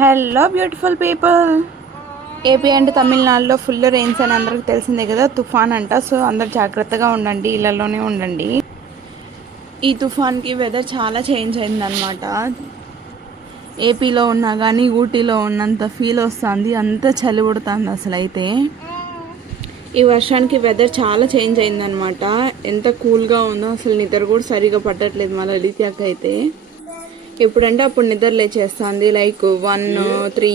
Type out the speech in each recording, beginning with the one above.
Hello beautiful people. AP and తమిళనాడులో full rains అని అందరికి తెలిసిందే కదా, తుఫాన్ అంట. సో అందరు జాగ్రత్తగా ఉండండి, ఇళ్లలోనే ఉండండి. ఈ తుఫాన్కి వెదర్ చాలా చేంజ్ అయిందనమాట. ఏపీలో ఉన్నా కానీ ఊటీలో ఉన్నంత ఫీల్ వస్తుంది, అంత చలి పుడుతుంది అసలు. అయితే ఈ వర్షానికి వెదర్ చాలా చేంజ్ అయిందనమాట. ఎంత కూల్గా ఉందో అసలు, నిద్ర కూడా సరిగా పట్టట్లేదు మా లలిత్యాకి అయితే. ఎప్పుడంటే అప్పుడు నిద్ర లేచేస్తుంది, లైక్ 1, 3,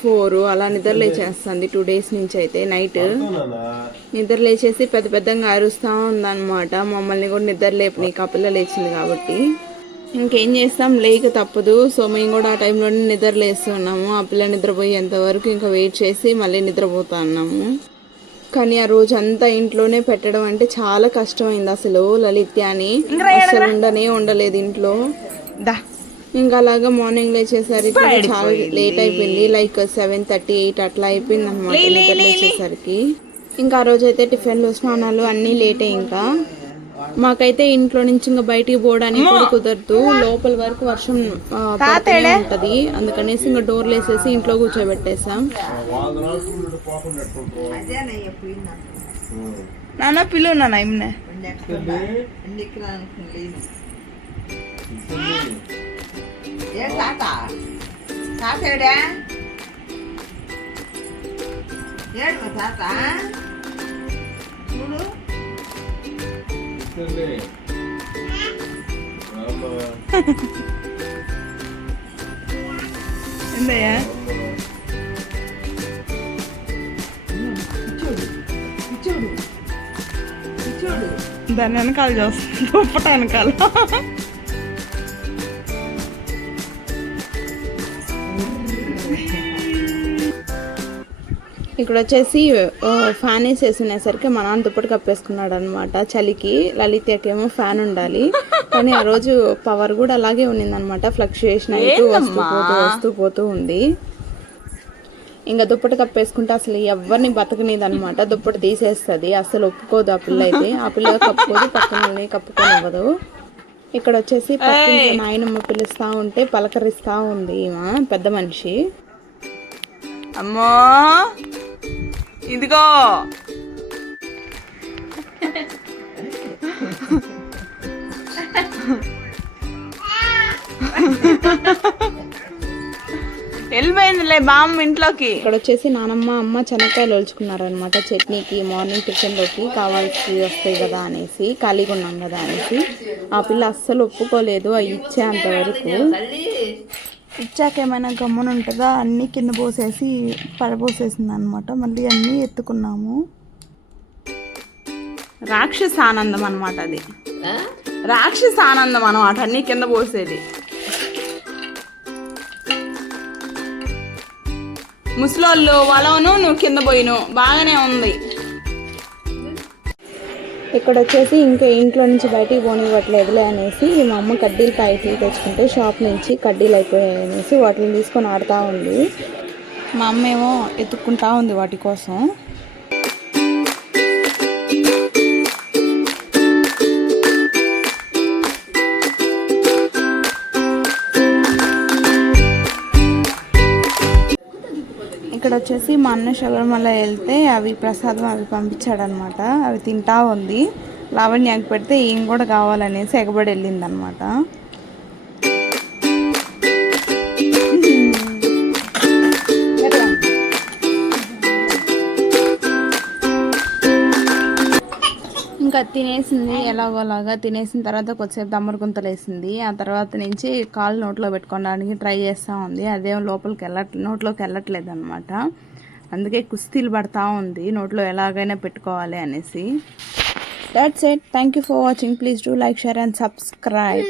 4 అలా నిద్ర లేచేస్తుంది 2 days నుంచి. అయితే నైట్ నిద్ర లేచేసి పెద్ద పెద్దగా అరుస్తూ ఉందన్నమాట. మమ్మల్ని కూడా నిద్ర లేపని, ఆ పిల్ల లేచింది కాబట్టి ఇంకేం చేస్తాం, లేక తప్పదు. సో మేము కూడా ఆ టైంలోనే నిద్ర లేస్తున్నాము. ఆ పిల్ల నిద్రపోయేంత వరకు ఇంకా వెయిట్ చేసి మళ్ళీ నిద్రపోతా ఉన్నాము. కానీ ఆ రోజు అంతా ఇంట్లోనే పెట్టడం అంటే చాలా కష్టమైంది అసలు. లలిత్యాని అసలు ఉండలేదు ఇంట్లో. ఇంకా అలాగా మార్నింగ్ లేచేసరికి చాలా లేట్ అయిపోయింది, లైక్ 7:30, 8 అట్లా అయిపోయింది అనమాట నిద్ర లేచేసరికి. ఇంకా ఆ రోజు అయితే టిఫిన్లు, స్నానాలు అన్నీ లేటే. ఇంకా మాకైతే ఇంట్లో నుంచి ఇంకా బయటికి పోవడానికి కూడా కుదరదు, లోపల వరకు వర్షం పడుతూనే ఉంటది. అందుకనేసి ఇంకా డోర్లు వేసేసి ఇంట్లో కూర్చోబెట్టేసాం. నాన్న పిలు నాన్న ఇమ్నే చూడు ఏందయ్యా దాని వెనకాల చూస్తుంది, దుప్పట వెనకాల. ఇక్కడ వచ్చేసి ఫ్యాన్ వేసేసినేసరికి మా నాన్న దుప్పటి కప్పేసుకున్నాడు అనమాట చలికి. లలిత్యకేమో ఫ్యాన్ ఉండాలి, కానీ ఆ రోజు పవర్ కూడా అలాగే ఉన్నిందనమాట. ఫ్లక్చుయేషన్ అయితే వస్తూ పోతూ ఉంది. ఇంకా దుప్పటి కప్పేసుకుంటే అసలు ఎవరిని బతకనిదనమాట. దుప్పటి తీసేస్తుంది, అసలు ఒప్పుకోదు ఆ పిల్ల అయితే. ఆ పిల్ల కప్పుకోదు, పక్కన కప్పుకోనివ్వదు. ఇక్కడ వచ్చేసి పక్కన నాయనమ్మ పిలుస్తూ ఉంటే పలకరిస్తూ ఉంది ఈమె పెద్ద మనిషి. అమ్మో ఇదిగో వెళ్ళిపోయిందిలే బామ్మ ఇంట్లోకి. ఇక్కడ వచ్చేసి నానమ్మ అమ్మ శనక్కాయలు ఒలుచుకున్నారనమాట చట్నీకి, మార్నింగ్ టిఫిన్లోకి కావాల్సి వస్తాయి కదా అనేసి, ఖాళీగా ఉన్నాం కదా అనేసి. ఆ పిల్ల అస్సలు ఒప్పుకోలేదు అవి ఇచ్చేంత వరకు. ఇచ్చాక ఏమైనా గమ్మున ఉంటుందా, అన్నీ కింద పోసేసి పడపోసేసింది అనమాట. మళ్ళీ అన్నీ ఎత్తుకున్నాము. రాక్షస ఆనందం అనమాట అది, రాక్షస ఆనందం అనమాట అన్నీ కింద పోసేది. ముసలోళ్ళు వాళ్ళను నువ్వు కింద పోయిను, బాగానే ఉంది. ఇక్కడ వచ్చేసి ఇంకా ఇంట్లో నుంచి బయటికి పోనివ్వట్లేదులే అనేసి మా అమ్మ కడ్డీలు ప్యాకెట్లు తెచ్చుకుంటే షాప్ నుంచి కడ్డీలు అయిపోయాయి అనేసి వాటిని తీసుకొని ఆడుతూ ఉంది. మా అమ్మ ఏమో ఎత్తుక్కుంటా ఉంది వాటి కోసం. ఇక్కడ వచ్చేసి మా అన్న శబరిమల వెళ్తే అవి ప్రసాదం అవి పంపించాడనమాట. అవి తింటా ఉంది. లావణ్యాకి పెడితే ఏం కూడా కావాలనేసి ఎగబడి వెళ్ళిందనమాట. ఇంకా తినేసింది, ఎలాగోలాగా తినేసిన తర్వాత కొద్దిసేపు దమ్మరు గుంతలు వేసింది. ఆ తర్వాత నుంచి కాళ్ళు నోట్లో పెట్టుకోవడానికి ట్రై చేస్తూ ఉంది. అదేం నోట్లోకి వెళ్ళట్లేదు అనమాట. అందుకే కుస్తీలు పడతా ఉంది నోట్లో ఎలాగైనా పెట్టుకోవాలి అనేసి. That's it. Thank you for watching. Please do like, share and subscribe.